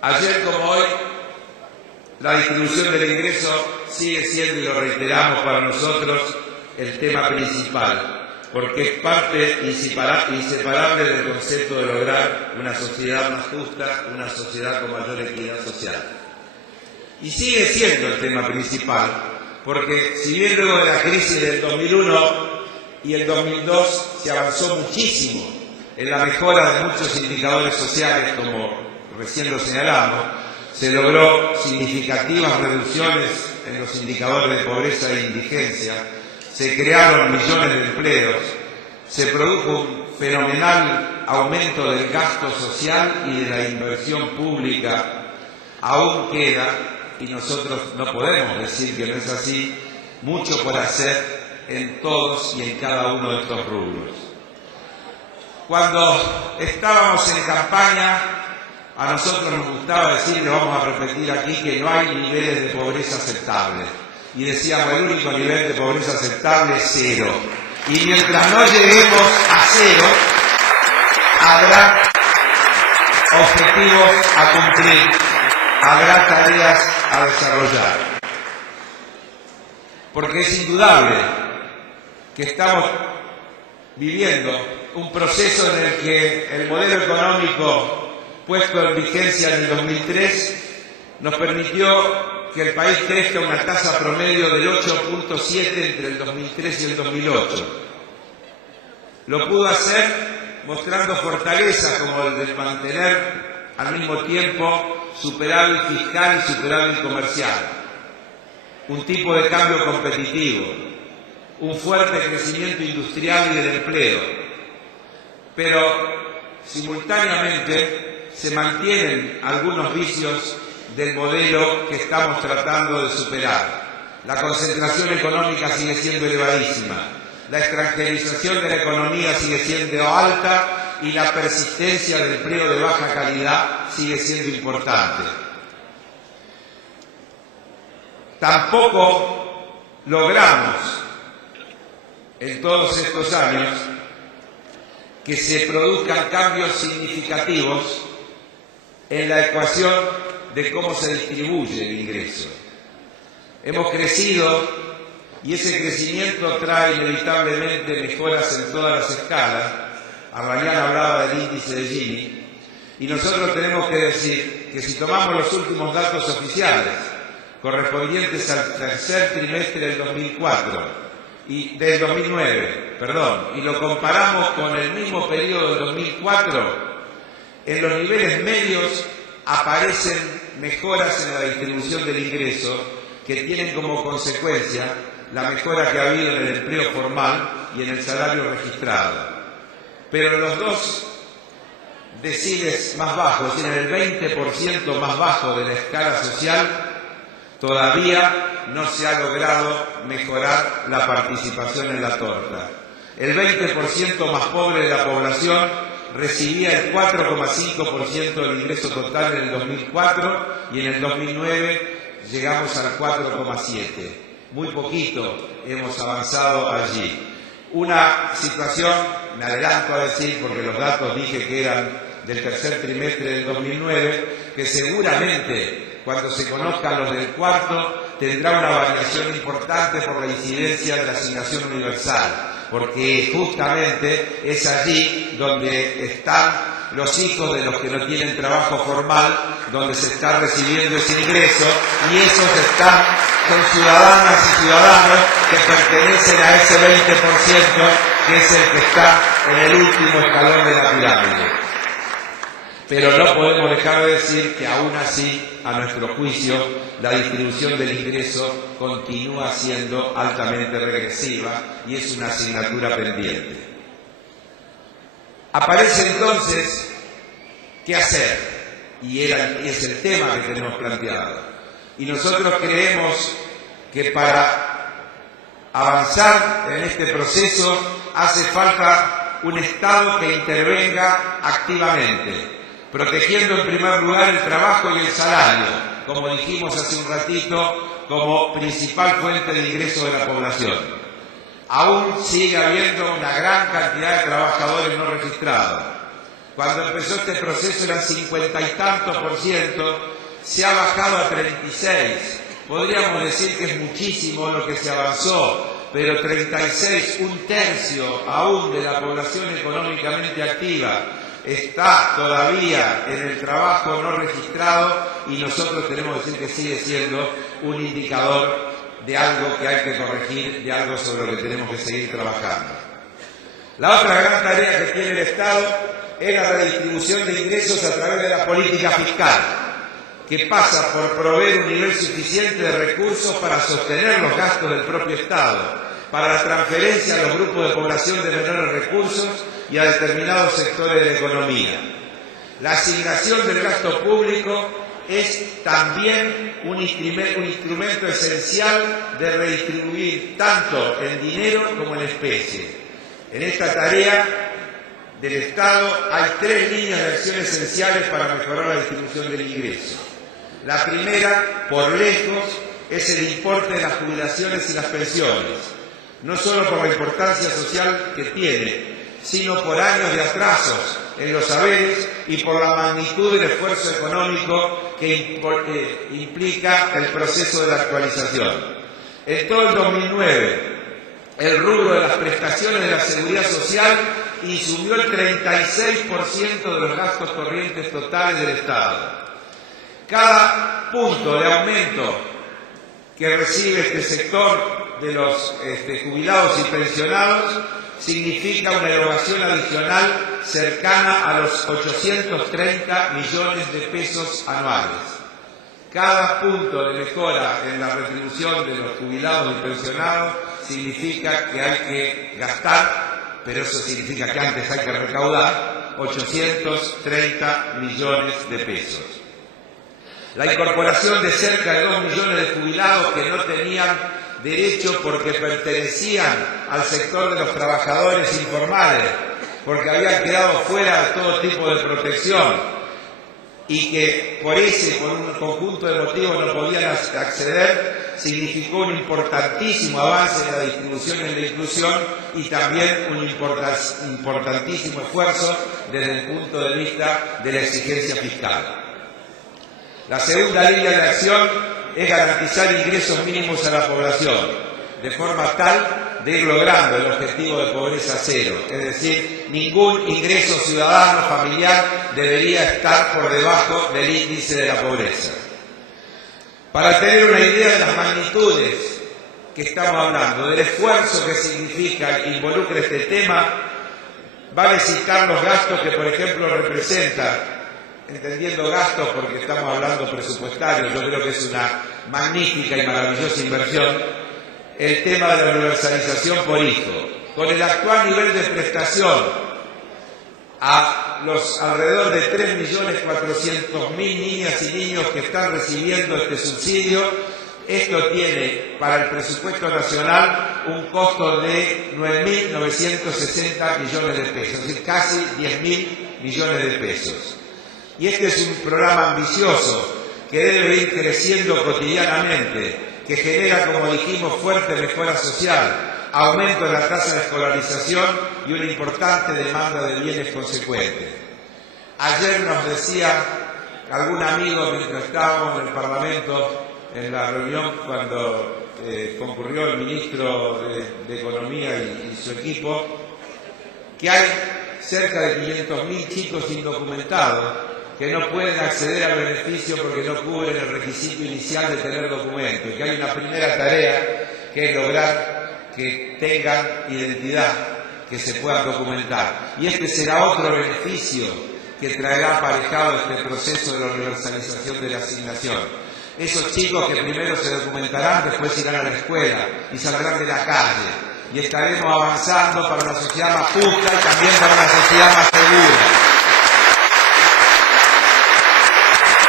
Ayer como hoy, la distribución del ingreso sigue siendo, y lo reiteramos para nosotros, el tema principal, porque es parte inseparable del concepto de lograr una sociedad más justa, una sociedad con mayor equidad social. Y sigue siendo el tema principal, porque si bien luego de la crisis del 2001 y el 2002 se avanzó muchísimo en la mejora de muchos indicadores sociales, como recién lo señalamos, se logró significativas reducciones en los indicadores de pobreza e indigencia, se crearon millones de empleos, se produjo un fenomenal aumento del gasto social y de la inversión pública. Aún queda, y nosotros no podemos decir que no es así, mucho por hacer en todos y en cada uno de estos rubros. Cuando estábamos en campaña, a nosotros nos gustaba decir, lo vamos a repetir aquí, que no hay niveles de pobreza aceptables. Y decíamos, el único nivel de pobreza aceptable es 0. Y mientras no lleguemos a 0, habrá objetivos a cumplir, habrá tareas a desarrollar. Porque es indudable que estamos viviendo un proceso en el que el modelo económico puesto en vigencia en el 2003 nos permitió que el país crezca una tasa promedio del 8.7 entre el 2003 y el 2008. Lo pudo hacer mostrando fortaleza como el de mantener al mismo tiempo superávit fiscal y superávit comercial, un tipo de cambio competitivo, un fuerte crecimiento industrial y del empleo, pero simultáneamente se mantienen algunos vicios del modelo que estamos tratando de superar. La concentración económica sigue siendo elevadísima, la extranjerización de la economía sigue siendo alta y la persistencia del empleo de baja calidad sigue siendo importante. Tampoco logramos en todos estos años que se produzcan cambios significativos en la ecuación de cómo se distribuye el ingreso. Hemos crecido y ese crecimiento trae inevitablemente mejoras en todas las escalas. Arrañán hablaba del índice de Gini y nosotros tenemos que decir que si tomamos los últimos datos oficiales correspondientes al tercer trimestre del 2004 y del 2009, y lo comparamos con el mismo periodo del 2004, en los niveles medios aparecen mejoras en la distribución del ingreso que tienen como consecuencia la mejora que ha habido en el empleo formal y en el salario registrado. Pero en los dos deciles más bajos, es decir, en el 20% más bajo de la escala social, todavía no se ha logrado mejorar la participación en la torta. El 20% más pobre de la población recibía el 4,5% del ingreso total en el 2004 y en el 2009 llegamos al 4,7%. Muy poquito hemos avanzado allí. Una situación, me adelanto a decir, porque los datos dije que eran del tercer trimestre del 2009, que seguramente cuando se conozcan los del cuarto tendrá una variación importante por la incidencia de la asignación universal, porque justamente es allí donde están los hijos de los que no tienen trabajo formal, donde se está recibiendo ese ingreso, y esos están con ciudadanas y ciudadanos que pertenecen a ese 20%, que es el que está en el último escalón de la pirámide. Pero no podemos dejar de decir que aún así, a nuestro juicio, la distribución del ingreso continúa siendo altamente regresiva y es una asignatura pendiente. Aparece entonces, ¿qué hacer? Y es el tema que tenemos planteado. Y nosotros creemos que para avanzar en este proceso hace falta un Estado que intervenga activamente, protegiendo en primer lugar el trabajo y el salario, como dijimos hace un ratito, como principal fuente de ingreso de la población. Aún sigue habiendo una gran cantidad de trabajadores no registrados. Cuando empezó este proceso eran 50 y tantos %, se ha bajado a 36. Podríamos decir que es muchísimo lo que se avanzó, pero 36, un tercio aún de la población económicamente activa, está todavía en el trabajo no registrado y nosotros tenemos que decir que sigue siendo un indicador de algo que hay que corregir, de algo sobre lo que tenemos que seguir trabajando. La otra gran tarea que tiene el Estado es la redistribución de ingresos a través de la política fiscal, que pasa por proveer un nivel suficiente de recursos para sostener los gastos del propio Estado, para la transferencia a los grupos de población de menores recursos y a determinados sectores de la economía. La asignación del gasto público es también un instrumento esencial de redistribuir tanto en dinero como en especie. En esta tarea del Estado hay 3 líneas de acción esenciales para mejorar la distribución del ingreso. La primera, por lejos, es el importe de las jubilaciones y las pensiones, no solo por la importancia social que tiene, sino por años de atrasos en los saberes y por la magnitud del esfuerzo económico que implica el proceso de la actualización. En todo el 2009, el rubro de las prestaciones de la seguridad social insumió el 36% de los gastos corrientes totales del Estado. Cada punto de aumento que recibe este sector de los jubilados y pensionados significa una erogación adicional cercana a los 830 millones de pesos anuales. Cada punto de mejora en la retribución de los jubilados y pensionados significa que hay que gastar, pero eso significa que antes hay que recaudar 830 millones de pesos. La incorporación de cerca de 2 millones de jubilados que no tenían derecho porque pertenecían al sector de los trabajadores informales, porque habían quedado fuera de todo tipo de protección y que por un conjunto de motivos no podían acceder, significó un importantísimo avance en la distribución y en la inclusión y también un importantísimo esfuerzo desde el punto de vista de la exigencia fiscal. La segunda línea de acción es garantizar ingresos mínimos a la población, de forma tal de ir logrando el objetivo de pobreza cero, es decir, ningún ingreso ciudadano familiar debería estar por debajo del índice de la pobreza. Para tener una idea de las magnitudes que estamos hablando, del esfuerzo que significa e involucra este tema, vale citar los gastos que, por ejemplo, representa, entendiendo gastos porque estamos hablando presupuestario, yo creo que es una magnífica y maravillosa inversión, el tema de la universalización por hijo. Con el actual nivel de prestación a los alrededor de 3.400.000 niñas y niños que están recibiendo este subsidio, esto tiene para el presupuesto nacional un costo de 9.960 millones de pesos, es decir, casi 10.000 millones de pesos. Y este es un programa ambicioso que debe ir creciendo cotidianamente, que genera, como dijimos, fuerte mejora social, aumento de la tasa de escolarización y una importante demanda de bienes consecuentes. Ayer nos decía algún amigo, mientras estábamos en el Parlamento, en la reunión cuando concurrió el ministro de Economía y su equipo, que hay cerca de 500.000 chicos indocumentados que no pueden acceder al beneficio porque no cubren el requisito inicial de tener documento, y que hay una primera tarea que es lograr que tengan identidad, que se puedan documentar. Y este será otro beneficio que traerá aparejado este proceso de la universalización de la asignación. Esos chicos que primero se documentarán, después irán a la escuela y saldrán de la calle. Y estaremos avanzando para una sociedad más justa y también para una sociedad más segura.